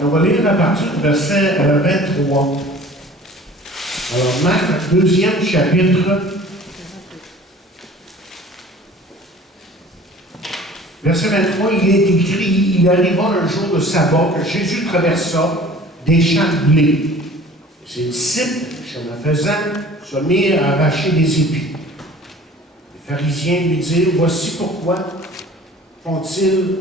On va lire à partir du verset 23. Alors, Marc, deuxième chapitre, verset 23, il est écrit, il arriva un jour de sabbat que Jésus traversa des champs de blé. Ses disciples, chemin faisant, se mirent à arracher des épis. Les pharisiens lui dirent, voici pourquoi font-ils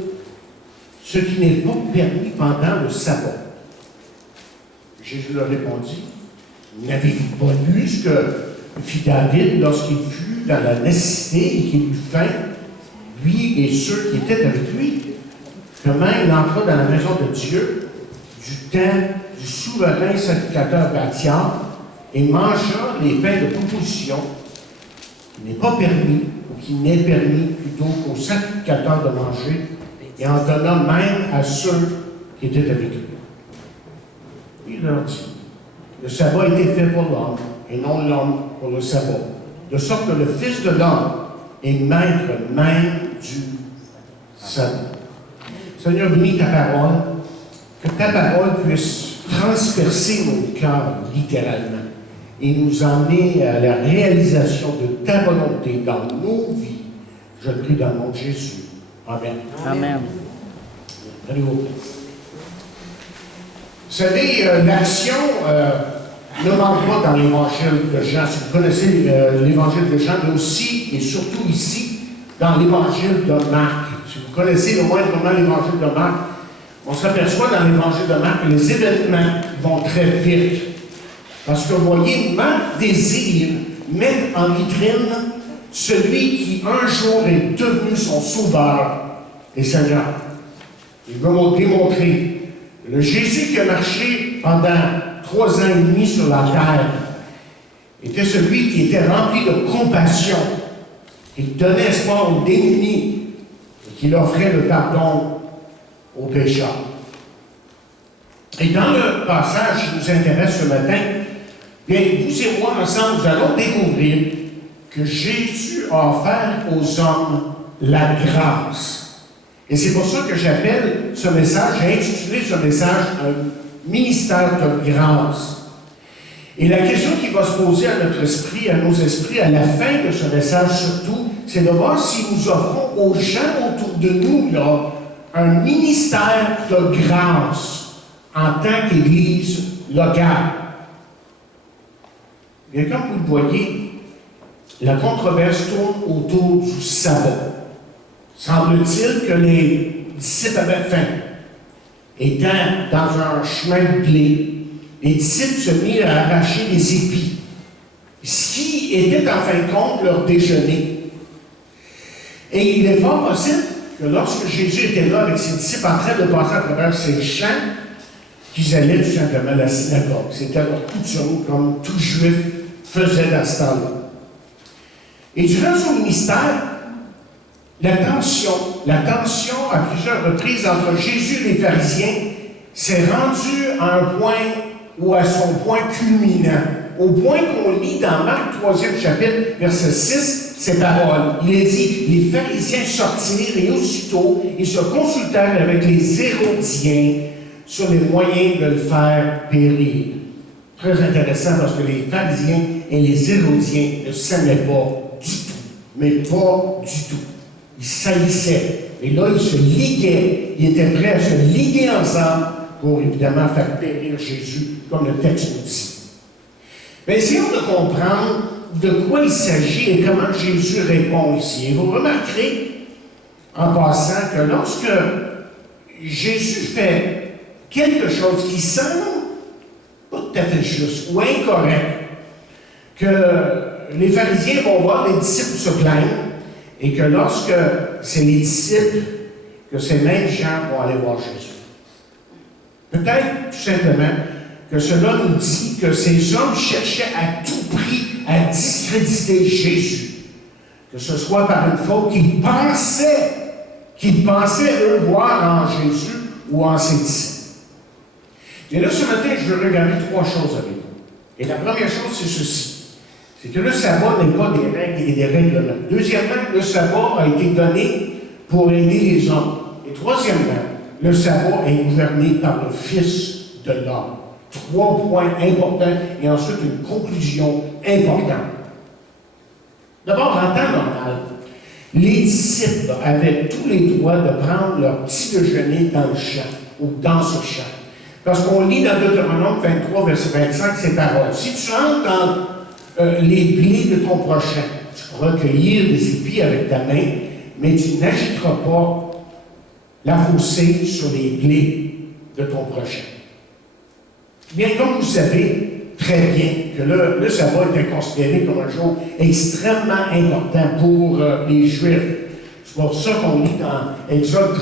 ce qui n'est pas permis pendant le sabbat. Jésus leur répondit, n'avez-vous pas lu ce que fit David lorsqu'il fut dans la nécessité et qu'il eut faim, lui et ceux qui étaient avec lui? Comment il entra dans la maison de Dieu du temps du souverain sacrificateur Bâtillard et mangea les pains de proposition qui n'est pas permis, ou qui n'est permis plutôt qu'au sacrificateur de manger, et en donna même à ceux qui étaient avec lui. Il leur dit, le sabbat a été fait pour l'homme, et non l'homme pour le sabbat, de sorte que le Fils de l'homme est maître même du sabbat. Seigneur, bénis ta parole, que ta parole puisse transpercer nos cœurs littéralement et nous emmener à la réalisation de ta volonté dans nos vies. Je prie dans le nom de Jésus. Amen. Amen. Allez, vous savez, l'action ne manque pas dans l'évangile de Jean. Si vous connaissez l'évangile de Jean, mais aussi et surtout ici, dans l'évangile de Marc. Si vous connaissez le moindrement l'évangile de Marc, on s'aperçoit dans l'évangile de Marc que les événements vont très vite. Parce que vous voyez, Marc désire mettre en vitrine celui qui un jour est devenu son sauveur et Seigneur. Il veut démontrer le Jésus qui a marché pendant 3 ans et demi sur la terre était celui qui était rempli de compassion, qui donnait espoir aux démunis et qui offrait le pardon aux pécheurs. Et dans le passage qui nous intéresse ce matin, bien, vous et moi, ensemble, nous allons découvrir que Jésus a offert aux hommes la grâce. Et c'est pour ça que j'appelle ce message, j'ai intitulé ce message un ministère de grâce. Et la question qui va se poser à notre esprit, à nos esprits, à la fin de ce message surtout, c'est de voir si nous offrons aux gens autour de nous là, un ministère de grâce en tant qu'Église locale. Et comme vous le voyez, la controverse tourne autour du sabbat. Semble-t-il que les disciples avaient faim. Étant dans un chemin de blé, les disciples se mirent à arracher des épis, ce qui était en fin de compte leur déjeuner. Et il est fort possible que lorsque Jésus était là avec ses disciples en train de passer à travers ces champs, qu'ils allaient tout simplement à la synagogue. C'était leur coutume, comme tout juif faisait dans ce temps-là. Et durant son ministère, la tension à plusieurs reprises entre Jésus et les pharisiens s'est rendue à un point ou à son point culminant, au point qu'on lit dans Marc 3e chapitre, verset 6, ces paroles. Il est dit, les pharisiens sortirent et aussitôt ils se consultèrent avec les Hérodiens sur les moyens de le faire périr. Très intéressant parce que les pharisiens et les Hérodiens ne s'aimaient pas du tout, mais pas du tout. Ils saillissaient. Et là, ils se liguaient. Ils étaient prêts à se liguer ensemble pour évidemment faire périr Jésus, comme le texte nous dit. Mais essayons de comprendre de quoi il s'agit et comment Jésus répond ici. Et vous remarquerez, en passant, que lorsque Jésus fait quelque chose qui semble pas tout à fait juste ou incorrect, que les pharisiens vont voir les disciples se plaindre, et que lorsque c'est les disciples, que ces mêmes gens vont aller voir Jésus. Peut-être tout simplement que cela nous dit que ces hommes cherchaient à tout prix à discréditer Jésus. Que ce soit par une faute qu'ils pensaient eux voir en Jésus ou en ses disciples. Et là, ce matin, je veux regarder 3 choses avec vous. Et la première chose, c'est ceci. C'est que le sabbat n'est pas des règles et des règlements. Deuxièmement, le sabbat a été donné pour aider les hommes. Et troisièmement, le sabbat est gouverné par le Fils de l'homme. 3 points importants et ensuite une conclusion importante. D'abord, en temps normal, les disciples avaient tous les droits de prendre leur petit déjeuner dans le champ ou dans ce champ. Parce qu'on lit dans Deutéronome 23, verset 25, ces paroles. Si tu entres dans les blés de ton prochain, tu pourras cueillir des épis avec ta main, mais tu n'agiteras pas la faucille sur les blés de ton prochain. Bien, comme vous savez très bien que le sabbat était considéré comme un jour extrêmement important pour les Juifs. C'est pour ça qu'on lit dans Exode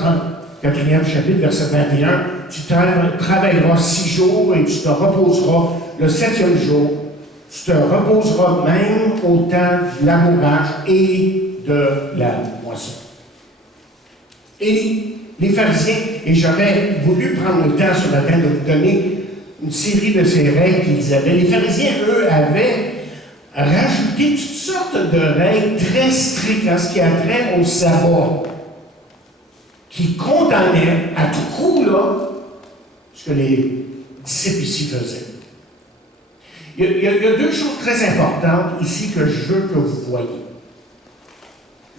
34e chapitre, verset 21, « Tu travailleras 6 jours et tu te reposeras le 7e jour. Tu te reposeras même au temps du labourage et de la moisson. » Et les pharisiens, et j'aurais voulu prendre le temps ce matin de vous donner une série de ces règles qu'ils avaient. Les pharisiens, eux, avaient rajouté toutes sortes de règles très strictes en ce qui a trait au sabbat, qui condamnaient à tout coup, là, ce que les disciples ici faisaient. Il y a 2 choses très importantes ici que je veux que vous voyez.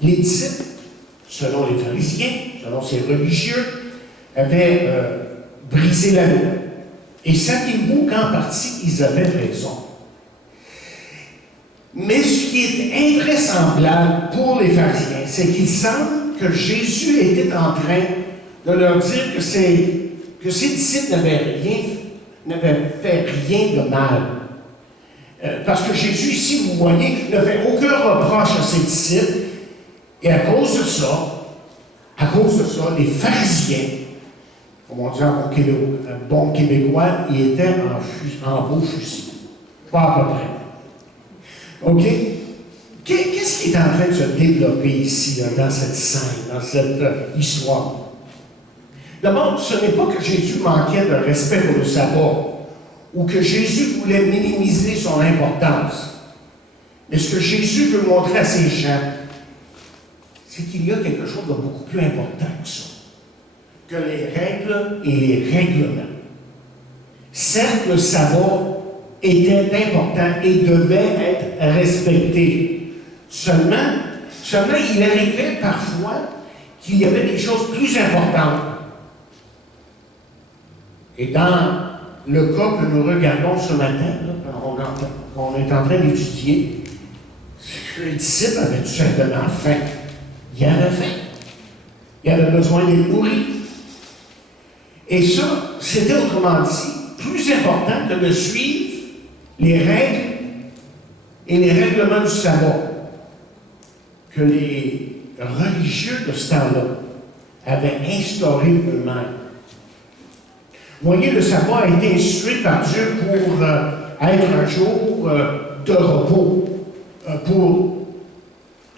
Les disciples, selon les pharisiens, selon ces religieux, avaient brisé la loi. Et saviez-vous qu'en partie, ils avaient raison. Mais ce qui est invraisemblable pour les pharisiens, c'est qu'il semble que Jésus était en train de leur dire que ses disciples n'avaient fait rien de mal. Parce que Jésus, ici, vous voyez, ne fait aucun reproche à ses disciples. Et à cause de ça, les pharisiens, comme on dit en bon québécois, ils étaient en beau fusil. Pas à peu près. OK? Qu'est-ce qui est en train de se développer ici, là, dans cette scène, dans cette histoire? D'abord, ce n'est pas que Jésus manquait de respect pour le sabbat, ou que Jésus voulait minimiser son importance. Mais ce que Jésus veut montrer à ses gens, c'est qu'il y a quelque chose de beaucoup plus important que ça, que les règles et les règlements. Certes, le sabbat était important et devait être respecté. Seulement, il arrivait parfois qu'il y avait des choses plus importantes. Et dans le cas que nous regardons ce matin, là, qu'on est en train d'étudier, les disciples avaient tout simplement faim. Ils avaient faim. Ils avaient besoin d'être nourris. Et ça, c'était autrement dit plus important que de suivre les règles et les règlements du sabbat que les religieux de ce temps-là avaient instauré eux-mêmes. Vous voyez, le sabbat a été institué par Dieu pour être un jour de repos, pour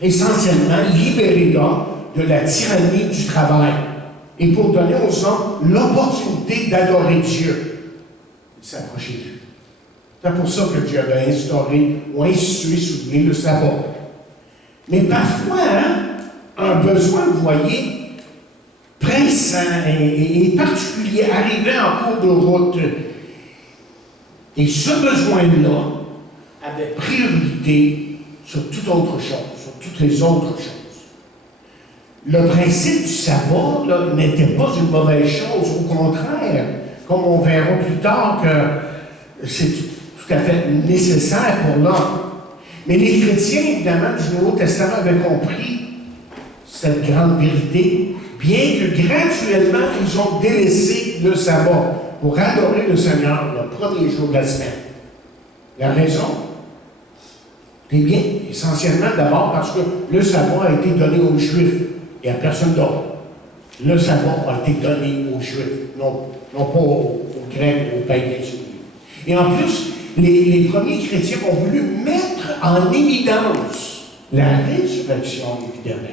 essentiellement libérer l'homme de la tyrannie du travail et pour donner aux hommes l'opportunité d'adorer Dieu et de s'approcher de lui. C'est pour ça que Dieu avait instauré ou institué, si vous voulez, le sabbat. Mais parfois, un besoin, vous voyez, pressant et particulier arrivait en cours de route. Et ce besoin-là avait priorité sur toute autre chose, sur toutes les autres choses. Le principe du sabbat n'était pas une mauvaise chose, au contraire, comme on verra plus tard que c'est tout à fait nécessaire pour l'homme. Mais les chrétiens, évidemment, du Nouveau Testament avaient compris cette grande vérité, bien que graduellement, ils ont délaissé le sabbat pour adorer le Seigneur le premier jour de la semaine. La raison? Eh bien, essentiellement d'abord parce que le sabbat a été donné aux Juifs et à personne d'autre. Le sabbat a été donné aux Juifs, non pas aux Grecs, aux païens. Et en plus, les premiers chrétiens ont voulu mettre en évidence la résurrection, évidemment,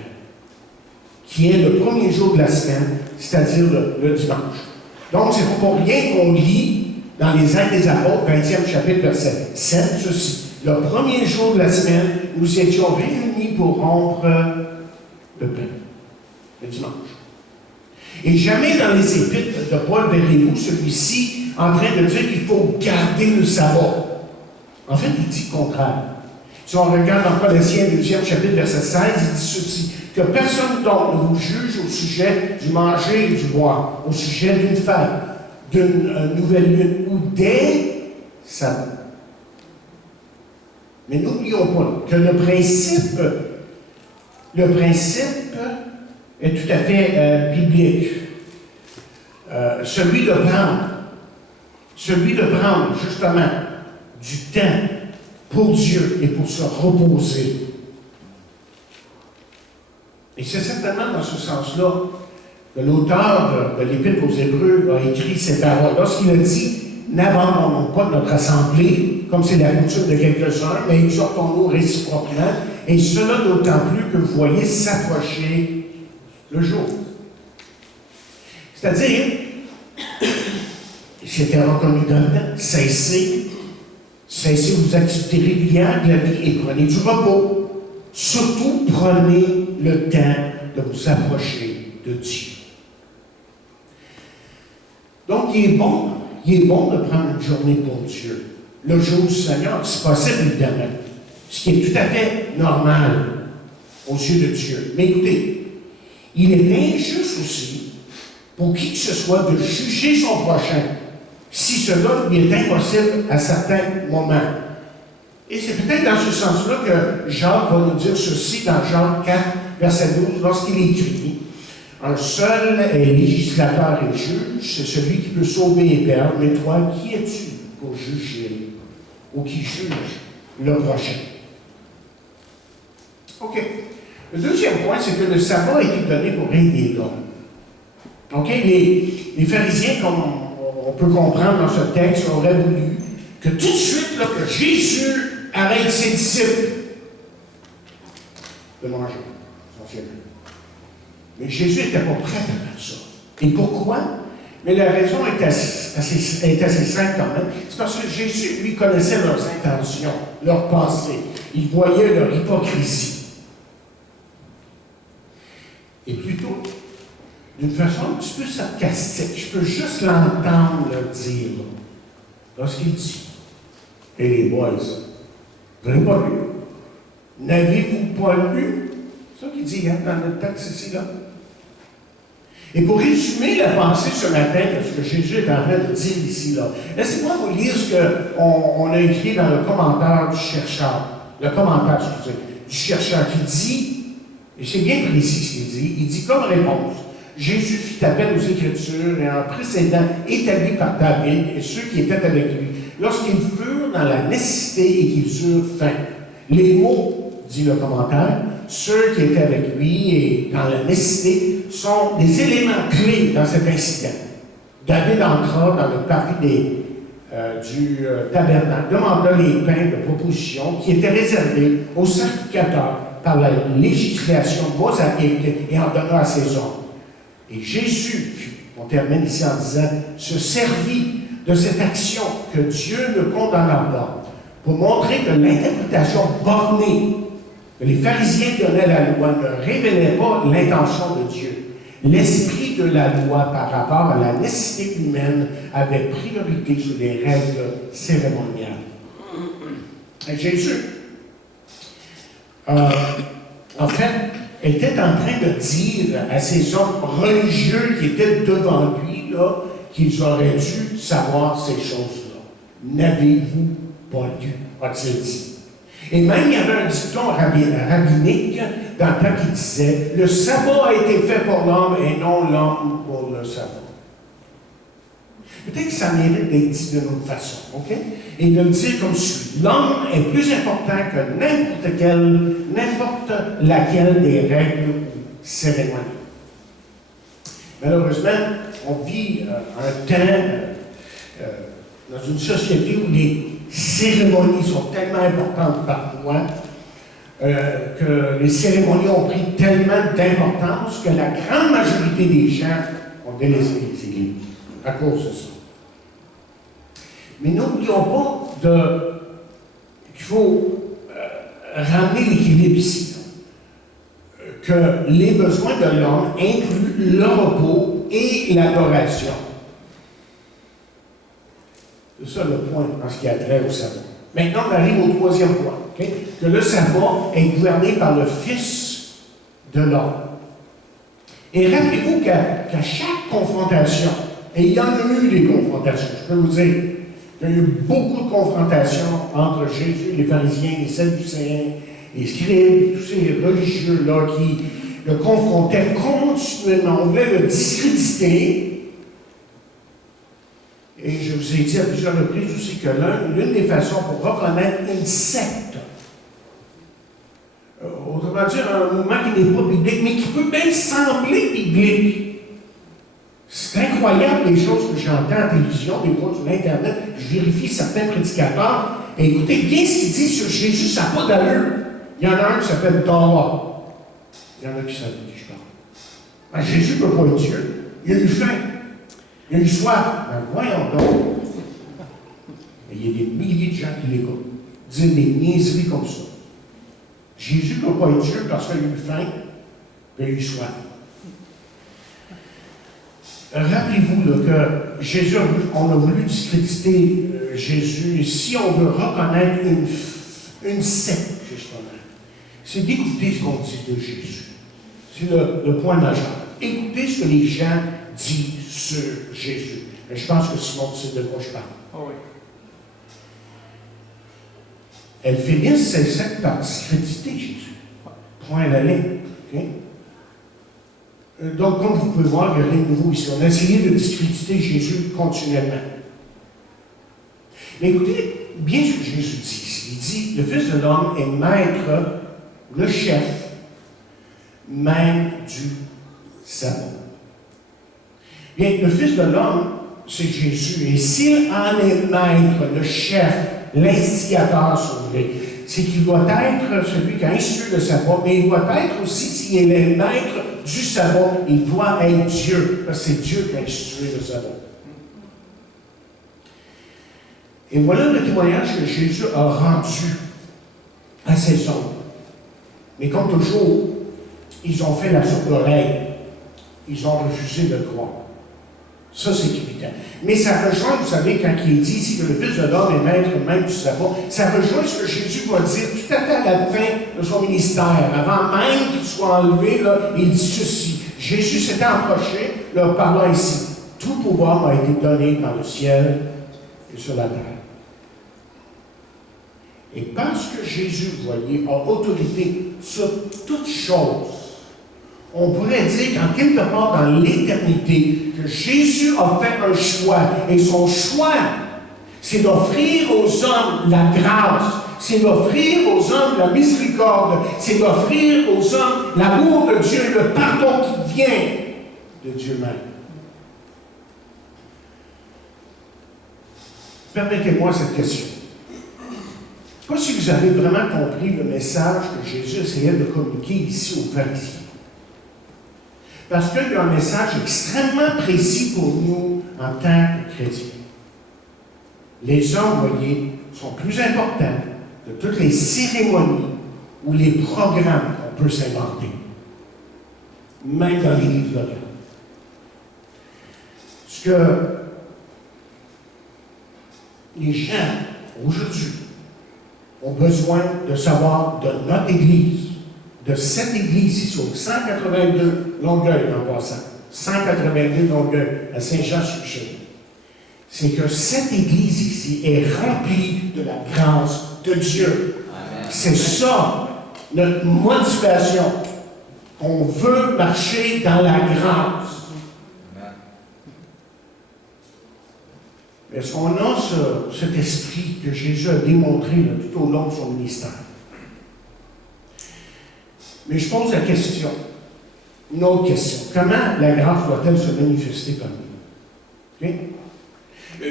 qui est le premier jour de la semaine, c'est-à-dire le dimanche. Donc, c'est pas pour rien qu'on lit dans les Actes des Apôtres, 20e chapitre, verset 7, ceci. Le premier jour de la semaine, nous étions réunis pour rompre le pain, le dimanche. Et jamais dans les épîtres de Paul verrez-vous celui-ci en train de dire qu'il faut garder le sabbat. En fait, il dit le contraire. Si on regarde dans Colossiens 2e chapitre, verset 16, il dit ceci, que personne d'autre ne vous juge au sujet du manger et du boire, au sujet d'une fête, d'une nouvelle lune ou des sabbats. Mais n'oublions pas que le principe est tout à fait biblique. Celui de prendre justement du temps pour Dieu et pour se reposer. Et c'est certainement dans ce sens-là que l'auteur de l'Épître aux Hébreux a écrit ces paroles. Lorsqu'il a dit « N'abandonnons pas notre assemblée, comme c'est la coutume de quelques-uns, mais exhortons-nous réciproquement, et cela d'autant plus que vous voyez s'approcher le jour. » C'est-à-dire, c'était reconnu dans le temps, cessez vos activités régulières de la vie et prenez du repos. Surtout, prenez le temps de vous approcher de Dieu. Donc, il est bon de prendre une journée pour Dieu. Le jour du Seigneur, c'est possible évidemment, ce qui est tout à fait normal aux yeux de Dieu. Mais écoutez, il est injuste aussi pour qui que ce soit de juger son prochain, si cela lui est impossible à certains moments. Et c'est peut-être dans ce sens-là que Jacques va nous dire ceci dans Jacques 4, verset 12, lorsqu'il écrit « Un seul est législateur et juge, c'est celui qui peut sauver et perdre, mais toi, qui es-tu pour juger ou qui juge le prochain? » OK. Le deuxième point, c'est que le sabbat a été donné pour régner l'homme. OK? Les pharisiens, comme on peut comprendre dans ce texte, auraient voulu que tout de suite, là, que Jésus arrête ses disciples de manger, essentiellement. Mais Jésus n'était pas prêt à faire ça. Et pourquoi? Mais la raison est assez simple quand même. C'est parce que Jésus, lui, connaissait leurs intentions, leurs pensées. Il voyait leur hypocrisie. Et plutôt, d'une façon un petit peu sarcastique, je peux juste l'entendre le dire, lorsqu'il dit « Et les boys, vous n'avez pas lu? N'avez-vous pas lu? » C'est ça qu'il dit dans notre texte ici, là. Et pour résumer la pensée ce matin de ce que Jésus est en train de dire ici, là, laissez-moi vous lire ce qu'on a écrit dans le commentaire du chercheur. Le commentaire, excusez, du chercheur qui dit, et c'est bien précis ce qu'il dit, il dit comme réponse, Jésus fit appel aux Écritures et en précédent établi par David et ceux qui étaient avec lui, lorsqu'ils furent dans la nécessité et qu'ils eurent faim. Les mots, dit le commentaire, ceux qui étaient avec lui et dans la nécessité sont des éléments clés dans cet incident. David entra dans le parvis du tabernacle, demanda les pains de proposition qui étaient réservés aux sacrificateurs par la législation mosaïque et en donna à ses hommes. Et Jésus, on termine ici en disant, se servit de cette action que Dieu ne condamna pas pour montrer que l'interprétation bornée que les pharisiens donnaient à la loi ne révélait pas l'intention de Dieu. L'esprit de la loi par rapport à la nécessité humaine avait priorité sur les règles cérémoniales. Et Jésus, en fait, était en train de dire à ces hommes religieux qui étaient devant lui, là, qu'ils auraient dû savoir ces choses-là. N'avez-vous pas lu, a-t-il dit. Et même, il y avait un dicton rabbinique dans le temps qui disait « Le sabbat a été fait pour l'homme et non l'homme pour le sabbat ». Peut-être que ça mérite d'être dit de notre façon, OK? Et de le dire comme suit. L'homme est plus important que n'importe laquelle des règles ou cérémonies. Malheureusement, on vit un temps dans une société où les cérémonies sont tellement importantes parfois que les cérémonies ont pris tellement d'importance que la grande majorité des gens ont délaissé les églises à cause de ça. Mais n'oublions pas qu'il faut ramener l'équilibre ici. Que les besoins de l'homme incluent le repos et l'adoration. C'est ça le point en ce qui a trait au sabbat. Maintenant, on arrive au troisième point, okay? Que le sabbat est gouverné par le Fils de l'homme. Et rappelez-vous qu'à chaque confrontation, et il y en a eu des confrontations, je peux vous dire, il y a eu beaucoup de confrontations entre Jésus, les pharisiens, les sadducéens, les scribes, tous ces religieux-là qui le confrontaient continuellement. On voulait le discréditer. Et je vous ai dit à plusieurs reprises aussi que l'une des façons pour reconnaître une secte, autrement dire, un mouvement qui n'est pas biblique, mais qui peut même sembler biblique. C'est incroyable les choses que j'entends à la télévision, des fois sur Internet, je vérifie certains prédicateurs, et écoutez bien ce qu'ils disent sur Jésus, ça n'a pas d'allure. Il y en a un qui s'appelle Torah. Il y en a qui savent de qui je parle. Ben, Jésus ne peut pas être Dieu. Il a eu faim. Il a eu soif. Ben, voyons donc. Mais il y a des milliers de gens qui l'écoutent. Disent des niaiseries comme ça. Jésus ne peut pas être Dieu parce qu'il a eu faim et il a eu soif. Rappelez-vous là, que Jésus, on a voulu discréditer Jésus. Et si on veut reconnaître une secte, justement, c'est d'écouter ce qu'on dit de Jésus. C'est le point majeur. Écoutez ce que les gens disent sur Jésus. Mais je pense que Simon sait de quoi je parle. Oh oui. Elles finissent ces sectes par discréditer Jésus. Point à la ligne. Okay? Donc, comme vous pouvez voir, il n'y a rien de nouveau ici. On a essayé de discréditer Jésus continuellement. Mais écoutez bien ce que Jésus dit ici. Il dit, le Fils de l'homme est maître, le chef, même du sabbat. Bien, le Fils de l'homme, c'est Jésus. Et s'il en est maître, le chef, l'instigateur, si vous voulez, c'est qu'il doit être celui qui a institué le sabbat, mais il doit être aussi, s'il est le maître du sabbat, il doit être Dieu, parce que c'est Dieu qui a institué le sabbat. Et voilà le témoignage que Jésus a rendu à ses hommes. Mais comme toujours, ils ont fait la sourde oreille. Ils ont refusé de croire. Ça, c'est évident. Mais ça rejoint, vous savez, quand il est dit ici que le Fils de l'homme est maître même du sabbat, ça rejoint ce que Jésus va dire tout à fait à la fin de son ministère. Avant même qu'il soit enlevé, là, il dit ceci. Jésus s'était approché, leur parlant ici. Tout pouvoir m'a été donné dans le ciel et sur la terre. Et parce que Jésus, vous voyez, a autorité sur toutes choses, on pourrait dire qu'en quelque part dans l'éternité, que Jésus a fait un choix. Et son choix, c'est d'offrir aux hommes la grâce, c'est d'offrir aux hommes la miséricorde, c'est d'offrir aux hommes l'amour de Dieu, le pardon qui vient de Dieu même. Permettez-moi cette question. Je ne sais pas si vous avez vraiment compris le message que Jésus essayait de communiquer ici aux pharisiens. Parce qu'il y a un message extrêmement précis pour nous en tant que chrétiens. Les hommes, vous voyez, sont plus importants que toutes les cérémonies ou les programmes qu'on peut s'inventer, même dans l'Église locale. Ce que les gens, aujourd'hui, ont besoin de savoir de notre Église, de cette Église ici, sur 182 Longueuil en passant, 182 Longueuil à Saint-Jean-sur-Richelieu, c'est que cette Église ici est remplie de la grâce de Dieu. C'est ça, notre motivation, qu'on veut marcher dans la grâce. Est-ce qu'on a cet esprit que Jésus a démontré là, tout au long de son ministère? Mais je pose la question, une autre question. Comment la grâce doit-elle se manifester comme nous? Okay?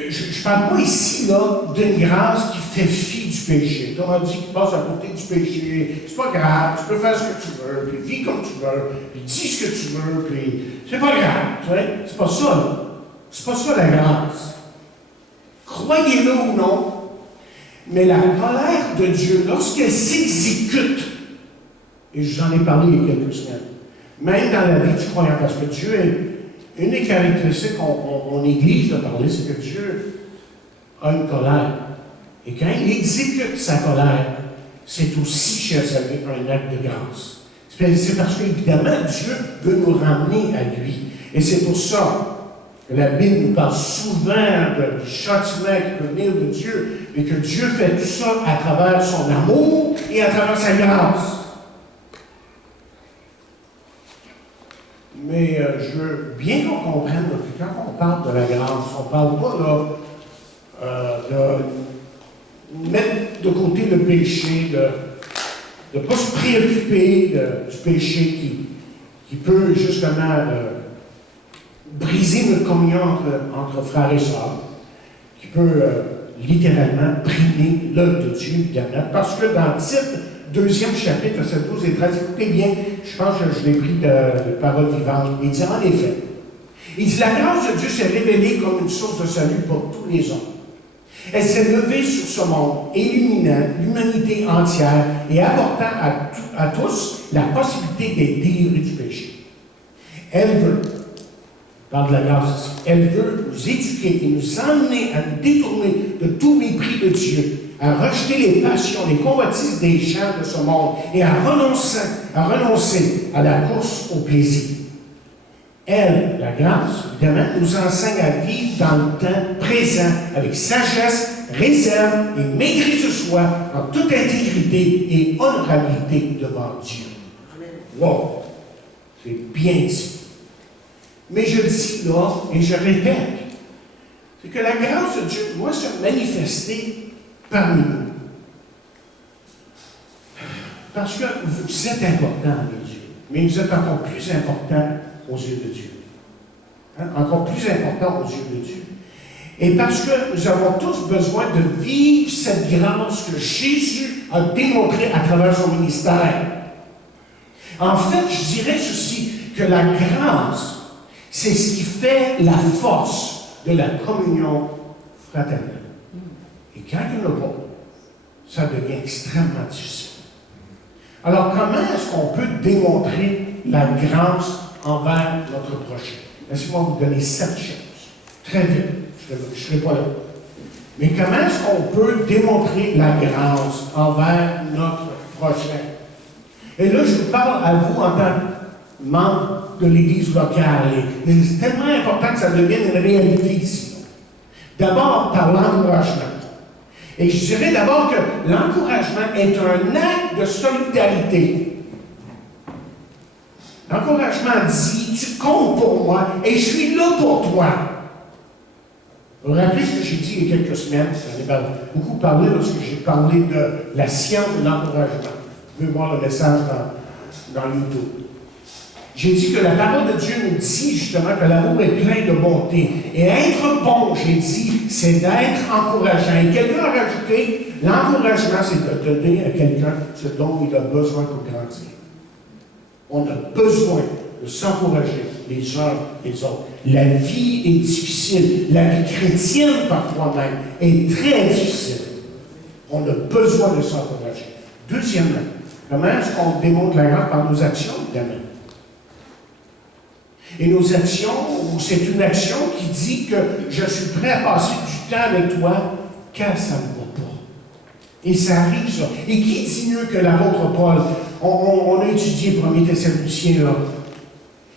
Je ne parle pas ici là d'une grâce qui fait fi du péché. On a dit qu'il passe à côté du péché. C'est pas grave, tu peux faire ce que tu veux, puis vis comme tu veux, puis dis ce que tu veux, puis c'est pas grave. Tu sais? C'est pas ça, là. C'est pas ça la grâce. Croyez-le ou non, mais la colère de Dieu, lorsqu'elle s'exécute, et je vous en ai parlé il y a quelques semaines, même dans la vie du croyant, parce que Dieu Une des caractéristiques qu'on néglige de parler, c'est que Dieu a une colère. Et quand il exécute sa colère, c'est aussi, chers amis, un acte de grâce. C'est parce qu'évidemment, Dieu veut nous ramener à lui. Et c'est pour ça que la Bible nous parle souvent du châtiment qui peut venir de Dieu, mais que Dieu fait tout ça à travers son amour et à travers sa grâce. Mais je veux bien qu'on comprenne que quand on parle de la grâce, on ne parle pas là, de mettre de côté le péché, de ne pas se préoccuper du péché qui peut justement briser notre communion entre frères et sœurs, qui peut littéralement brimer l'œuvre de Dieu, évidemment, parce que dans le titre, 2e chapitre, verset 12 et 13, écoutez bien, je pense que je l'ai pris de Parole vivante, il dit en effet, il dit, la grâce de Dieu s'est révélée comme une source de salut pour tous les hommes. Elle s'est levée sur ce monde, illuminant l'humanité entière et apportant à tous la possibilité d'être délivrés du péché. Elle veut, parle de la grâce, elle veut nous éduquer et nous emmener à nous détourner de tout mépris de Dieu, à rejeter les passions, les convoitises des gens de ce monde et à renoncer à la course au plaisir. Elle, la grâce, évidemment, nous enseigne à vivre dans le temps présent avec sagesse, réserve et maîtrise de soi en toute intégrité et honorabilité devant Dieu. Wow! C'est bien dit. Mais je le dis là, et je répète, c'est que la grâce de Dieu doit se manifester parmi nous. Parce que vous êtes important à Dieu, mais vous êtes encore plus important aux yeux de Dieu. Hein? Encore plus important aux yeux de Dieu. Et parce que nous avons tous besoin de vivre cette grâce que Jésus a démontrée à travers son ministère. En fait, je dirais ceci, que la grâce, c'est ce qui fait la force de la communion fraternelle. Et quand il n'y en a pas, ça devient extrêmement difficile. Alors, comment est-ce qu'on peut démontrer la grâce envers notre prochain? Laissez-moi vous donner 7 choses. Très vite, je ne serai pas là. Mais comment est-ce qu'on peut démontrer la grâce envers notre prochain? Et là, je vous parle à vous en tant que membre de l'Église locale. Et c'est tellement important que ça devienne une réalité ici. D'abord, par l'encouragement. Et je dirais d'abord que l'encouragement est un acte de solidarité. L'encouragement dit, tu comptes pour moi et je suis là pour toi. Vous vous rappelez ce que j'ai dit il y a quelques semaines? J'en ai beaucoup parlé lorsque j'ai parlé de la science de l'encouragement. Vous pouvez voir le message dans YouTube. J'ai dit que la parole de Dieu nous dit justement que l'amour est plein de bonté. Et être bon, j'ai dit, c'est d'être encourageant. Et quelqu'un a rajouté, l'encouragement, c'est de donner à quelqu'un ce dont il a besoin pour grandir. On a besoin de s'encourager les uns les autres. La vie est difficile. La vie chrétienne, parfois même, est très difficile. On a besoin de s'encourager. Deuxièmement, comment est-ce qu'on démontre la grâce par nos actions, évidemment? Et nos actions, c'est une action qui dit que je suis prêt à passer du temps avec toi quand ça ne va pas. Et ça arrive, ça. Et qui dit mieux que l'apôtre Paul? On a étudié 1er Thessaloniciens là,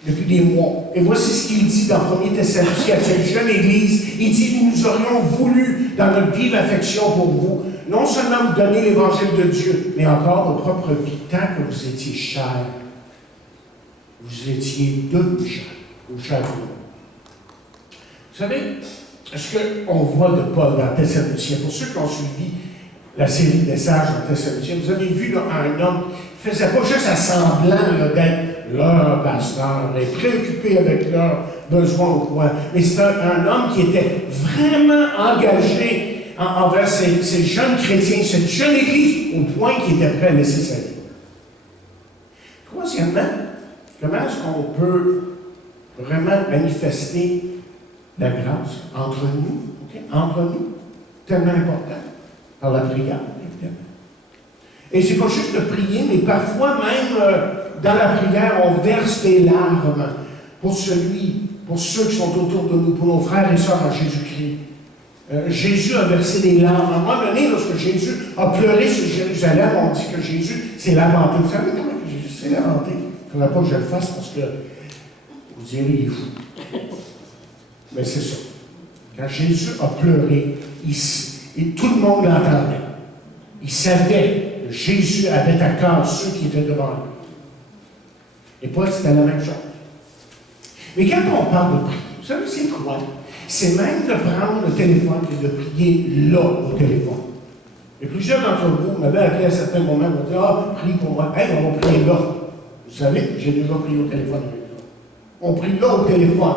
depuis des mois. Et voici ce qu'il dit dans 1er Thessaloniciens à cette jeune Église. Il dit, nous aurions voulu, dans notre vive affection pour vous, non seulement vous donner l'Évangile de Dieu, mais encore vos propres vies, tant que vous étiez chers. Vous étiez devenus chers, au chers. Vous savez, ce qu'on voit de Paul dans Thessaloniciens, pour ceux qui ont suivi la série de messages en Thessaloniciens, vous avez vu là, un homme qui ne faisait pas juste à semblant d'être leur pasteur, et préoccupé avec leurs besoins ou quoi, mais c'était un homme qui était vraiment engagé envers ces jeunes chrétiens, cette jeune Église, au point qu'il était prêt à laisser sa vie. Troisièmement, comment est-ce qu'on peut vraiment manifester la grâce entre nous, okay? Entre nous, tellement important, par la prière, évidemment. Et c'est pas juste de prier, mais parfois même dans la prière, on verse des larmes pour celui pour ceux qui sont autour de nous, pour nos frères et sœurs en Jésus-Christ. Jésus a versé des larmes. À un moment donné, lorsque Jésus a pleuré sur Jérusalem, on dit que Jésus s'est lamenté. Vous savez comment que Jésus s'est lamenté? Il ne faudrait pas que je le fasse parce que vous direz, il est fou. Mais c'est ça. Quand Jésus a pleuré, et tout le monde l'entendait. Il savait que Jésus avait à cœur ceux qui étaient devant lui. Et Paul, c'était la même chose. Mais quand on parle de prier, vous savez, c'est quoi? C'est même de prendre le téléphone et de prier là, au téléphone. Et plusieurs d'entre vous m'avaient appelé à certains moments, m'ont dit, ah, prie pour moi. Hey, on va prier là. Vous savez, j'ai déjà prié au téléphone avec vous. On prie là au téléphone.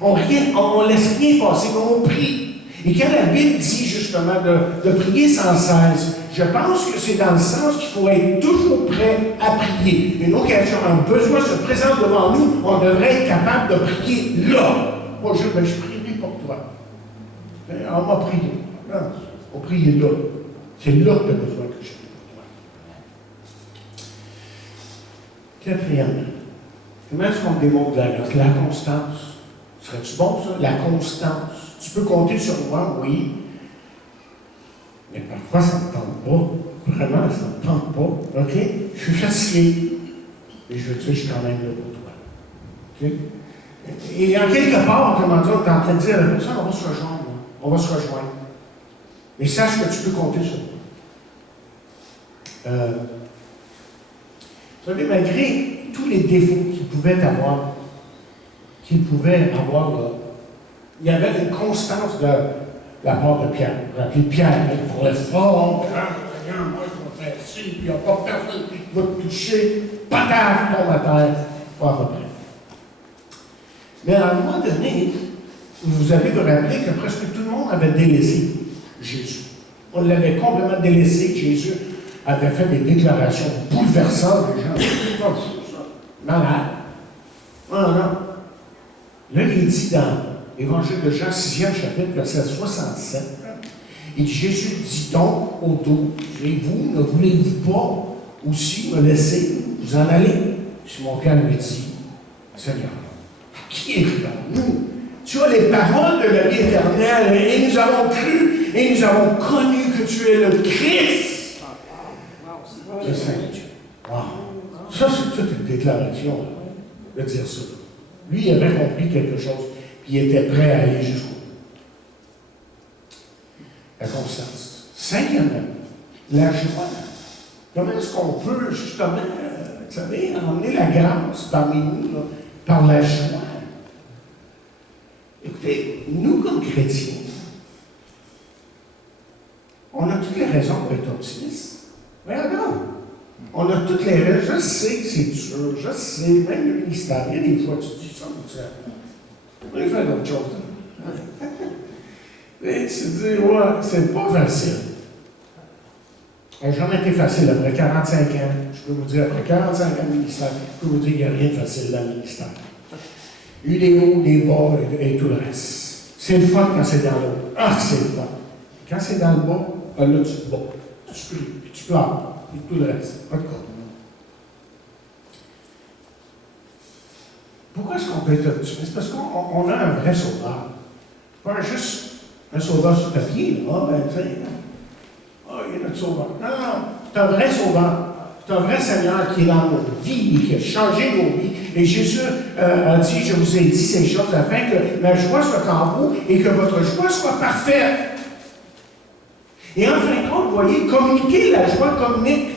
On laisse rien passer, mais on prie. Et quand la Bible dit justement de prier sans cesse, je pense que c'est dans le sens qu'il faut être toujours prêt à prier. Une occasion, un besoin se présente devant nous, on devrait être capable de prier là. Pas juste, je prierai pour toi. On m'a prié. Non, on prie là. C'est là que tu as besoin que je prie pour toi. Quatrièmement, comment est-ce qu'on démontre la grâce? La constance. Serait-tu bon, ça? La constance. Tu peux compter sur moi, oui. Mais parfois, ça ne me tente pas. Vraiment, ça ne me tente pas. OK? Je suis fatigué. Et je veux dire, je suis quand même là pour toi. OK? Et en quelque part, comment dire, on est en train de dire à la personne, on va se rejoindre. On va se rejoindre. Mais sache que tu peux compter sur moi. Vous savez, malgré tous les défauts qu'il pouvait avoir, là, il y avait une constance de la part de Pierre. Rappelez Pierre, il pour le fort, Seigneur, moi je vais faire ci, puis il n'y a pas personne qui va te toucher, pataf, tombe à terre, pas à peu près. Mais à un moment donné, vous avez vous rappeler que presque tout le monde avait délaissé Jésus. On l'avait complètement délaissé. Jésus avait fait des déclarations bouleversantes. Les gens disaient, pas fou, ça. Malade. Non. Là, il dit dans l'Évangile de Jean, 6e chapitre, verset 67, et Jésus dit donc aux douze, et vous, ne voulez-vous pas aussi me laisser vous en aller? Simon Pierre lui dit, Seigneur, qui est nous? Tu as les paroles de la vie éternelle, et nous avons cru, et nous avons connu que tu es le Christ. Le Saint-Dieu. Wow. Ça, c'est toute une déclaration de dire ça. Lui, il avait compris quelque chose, puis il était prêt à aller jusqu'au bout. La constance. Cinquièmement, la joie. Comment est-ce qu'on peut, justement, vous savez, emmener la grâce parmi nous, là, par la joie? Écoutez, nous, comme chrétiens, on a toutes les raisons pour être optimistes. Regarde, on a toutes les raisons. Je sais que c'est dur, je sais, même le ministère, il y a des fois, tu dis ça, mais tu sais, on va faire d'autres choses. Hein? Et tu te dis, ouais, c'est pas facile. Ça n'a jamais été facile. Après 45 ans, je peux vous dire, après 45 ans de ministère, je peux vous dire qu'il n'y a rien de facile dans le ministère. Il y a eu des hauts, des bas et tout le reste. C'est le fun quand c'est dans le haut. Ah, c'est le fun. Quand c'est dans le bas, là, tu te bats. Tu cries, puis tu pleures, et tout le reste. Pas de cas. Pourquoi est-ce qu'on peut être optimiste? Parce qu'on a un vrai sauveur. Pas juste un sauveur sur papier. Ah, ben, tu sais, il est notre sauveur. Non, c'est un vrai sauveur. C'est un vrai Seigneur qui est dans nos vies, qui a changé nos vies. Et Jésus a dit, je vous ai dit ces choses afin que ma joie soit en vous et que votre joie soit parfaite. Et en fin de compte, vous voyez, communiquer la joie communique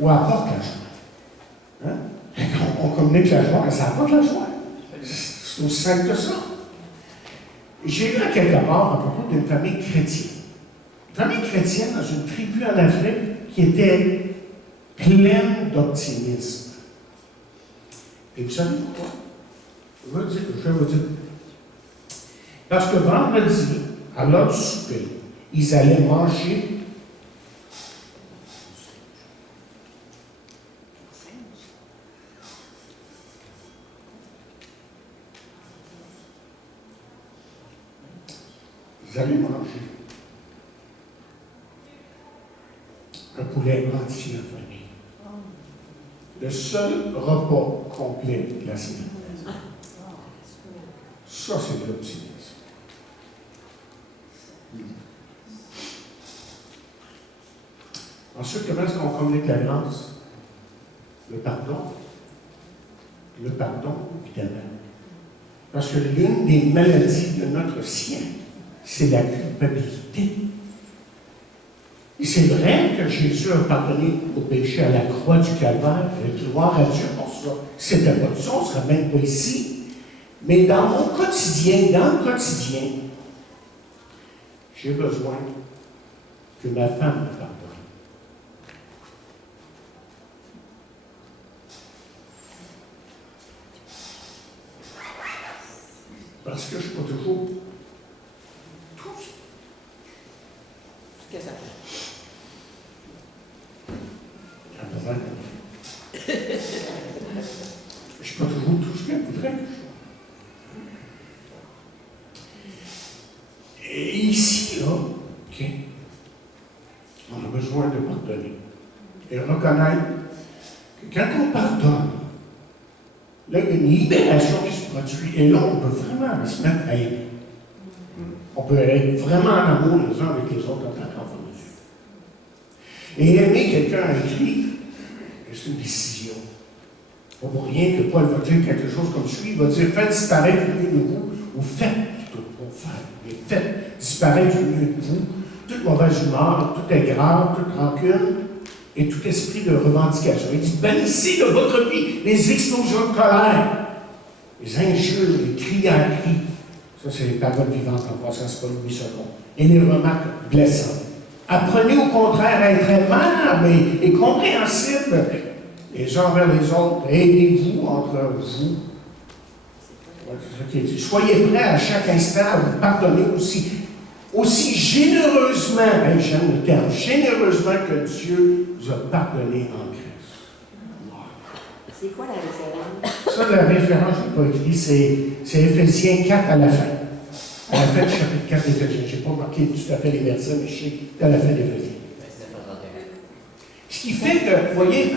ou apporte la joie. Hein? On communique la joie, mais ça apporte la joie. C'est aussi simple que ça. J'ai lu à quelque part à propos d'une famille chrétienne. Une famille chrétienne dans une tribu en Afrique qui était pleine d'optimisme. Et vous savez pourquoi? Je vais vous dire. Parce que vendredi, à l'heure du souper, ils allaient manger un poulet entier en famille. le seul repas complet de la semaine. Ça, c'est de l'optimisme. Ensuite, comment est-ce qu'on communique la grâce? Le pardon. Le pardon, évidemment. Parce que l'une des maladies de notre siècle, c'est la culpabilité. Et c'est vrai que Jésus a pardonné nos péchés à la croix du Calvaire, et gloire à Dieu pour ça. C'était pas de ça, on ne serait même pas ici. Mais dans mon quotidien, j'ai besoin que ma femme me pardonne. Parce que je ne suis pas toujours tout. Qu'est-ce que ça fait? Je ne suis pas toujours tout ce qu'elle voudrait que je sois. Et ici, là, OK, on a besoin de pardonner. Et reconnaître que quand on pardonne, là, il y a une libération qui se produit. Et là, on peut vraiment se mettre à aimer. On peut être vraiment en amour les uns avec les autres en tant qu'enfants de Dieu. Et aimer quelqu'un a écrit que c'est une décision. Pas pour rien que Paul va dire quelque chose comme celui, il va dire faites disparaître du milieu de vous, ou faites plutôt pour faire. Mais faites disparaître du milieu de vous toute mauvaise humeur, toute aigreur, toute rancune et tout esprit de revendication. Il dit bannissez de votre vie les explosions de colère, les injures, les criailleries. Ça, c'est les paroles vivantes en passant, c'est pas Louis II. Et les remarques blessantes. Apprenez au contraire à être aimable et compréhensible les uns envers les autres. Aidez-vous entre vous. C'est ça qui est dit. Soyez prêts à chaque instant à vous pardonner aussi généreusement, j'aime le terme, généreusement que Dieu vous a pardonné en Christ. Wow. C'est quoi la référence? Ça, la référence, je n'ai pas écrit, c'est Éphésiens 4 à la fin. À la fin du chapitre 4 d'Éphésiens. Je n'ai pas marqué tout à fait les versets, mais je sais que c'est à la fin d'Éphésiens. Ce qui fait que, vous voyez,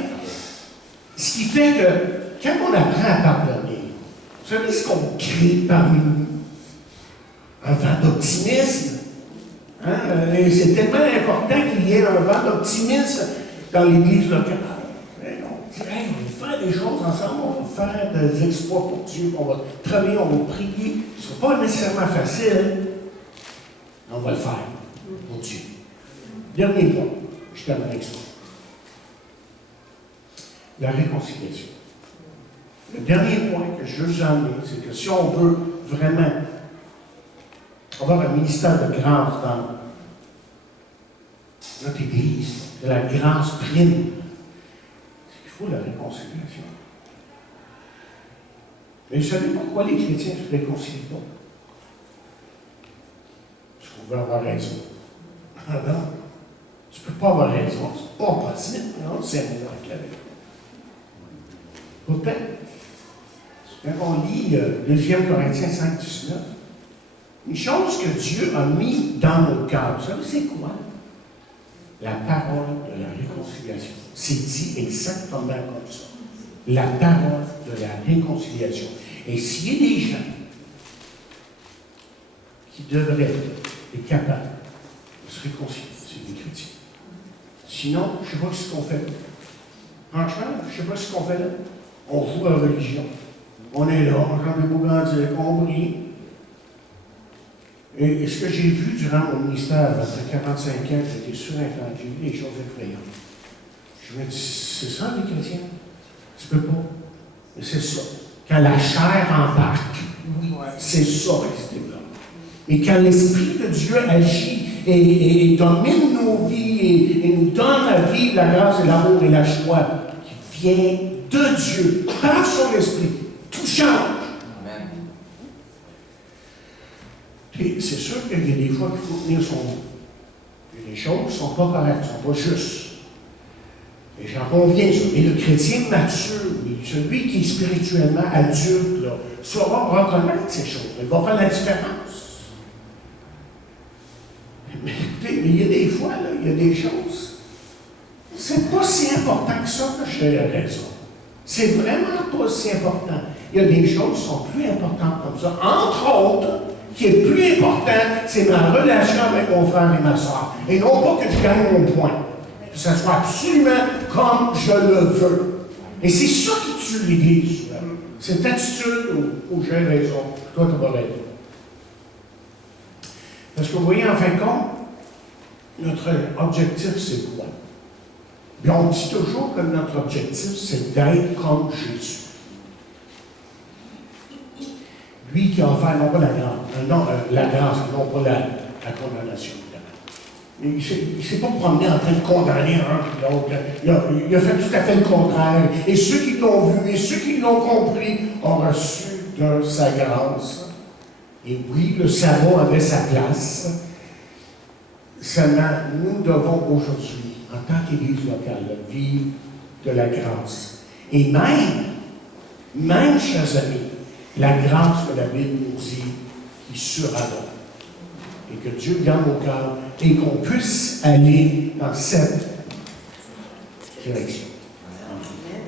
quand on apprend à pardonner, vous savez ce qu'on crée parmi nous? Un vent d'optimisme. Hein? Et c'est tellement important qu'il y ait un vent d'optimisme dans l'Église locale. On dit, hey, on va faire des choses ensemble, on va faire des exploits pour Dieu, on va travailler, on va prier. Ce ne sera pas nécessairement facile, mais on va le faire pour Dieu. Dernier point, je termine avec ça. La réconciliation. Le dernier point que je veux vous emmener, c'est que si on veut vraiment avoir un ministère de grâce dans notre Église, de la grâce prime, c'est qu'il faut la réconciliation. Mais vous savez pourquoi les chrétiens ne se réconcilient pas? Parce qu'on veut avoir raison. Ah non, tu ne peux pas avoir raison, c'est pas possible, non, c'est un mot avec la vérité. Pourtant, quand on lit 2 Corinthiens 5, 19, une chose que Dieu a mis dans nos cœurs, vous savez, c'est quoi? La parole de la réconciliation. C'est dit exactement comme ça. La parole de la réconciliation. Et s'il y a des gens qui devraient être capables de se réconcilier, c'est des chrétiens. Sinon, je ne sais pas ce qu'on fait. Franchement, je ne sais pas ce qu'on fait là. On joue à la religion. On est là, on chante des mots grandioses, on brille. Et ce que j'ai vu durant mon ministère, après 45 ans, j'étais surintendu, j'ai vu des choses effrayantes. Je me dis, c'est ça les chrétiens? Tu peux pas. Mais c'est ça. Quand la chair embarque, c'est ça qui se développe. Et quand l'Esprit de Dieu agit et domine nos vies et nous donne à vivre la grâce et l'amour et la joie qui vient de Dieu, par son Esprit, tout change. Et c'est sûr qu'il y a des fois qu'il faut tenir son mot. Il y a des choses qui ne sont pas correctes, qui ne sont pas justes. Et j'en conviens, ça. Mais le chrétien mature, celui qui est spirituellement adulte, là, saura reconnaître ces choses. Il va faire la différence. Mais écoutez, il y a des fois, là, il y a des choses. C'est pas si important que ça que j'ai raison. C'est vraiment pas si important. Il y a des choses qui sont plus importantes comme ça. Entre autres, qui est plus important, c'est ma relation avec mon frère et ma soeur. Et non pas que je gagne mon point. Que ça soit absolument comme je le veux. Et c'est ça qui tue l'Église. Cette attitude où j'ai raison, toi tu vas raison. Parce que vous voyez, en fin de compte, notre objectif, c'est quoi? Puis on dit toujours que notre objectif, c'est d'être comme Jésus. Lui qui a offert non pas la grâce, non, la grâce, non pas la condamnation. Il ne s'est pas promené en train de condamner un et l'autre. Il a fait tout à fait le contraire. Et ceux qui l'ont vu et ceux qui l'ont compris ont reçu de sa grâce. Et oui, le sabbat avait sa place. Seulement, nous devons aujourd'hui, en tant qu'Église locale, vivre de la grâce. Et même, chers amis, la grâce que la Bible nous dit qui surabonde. Et que Dieu garde au cœur et qu'on puisse aller dans cette direction. Amen.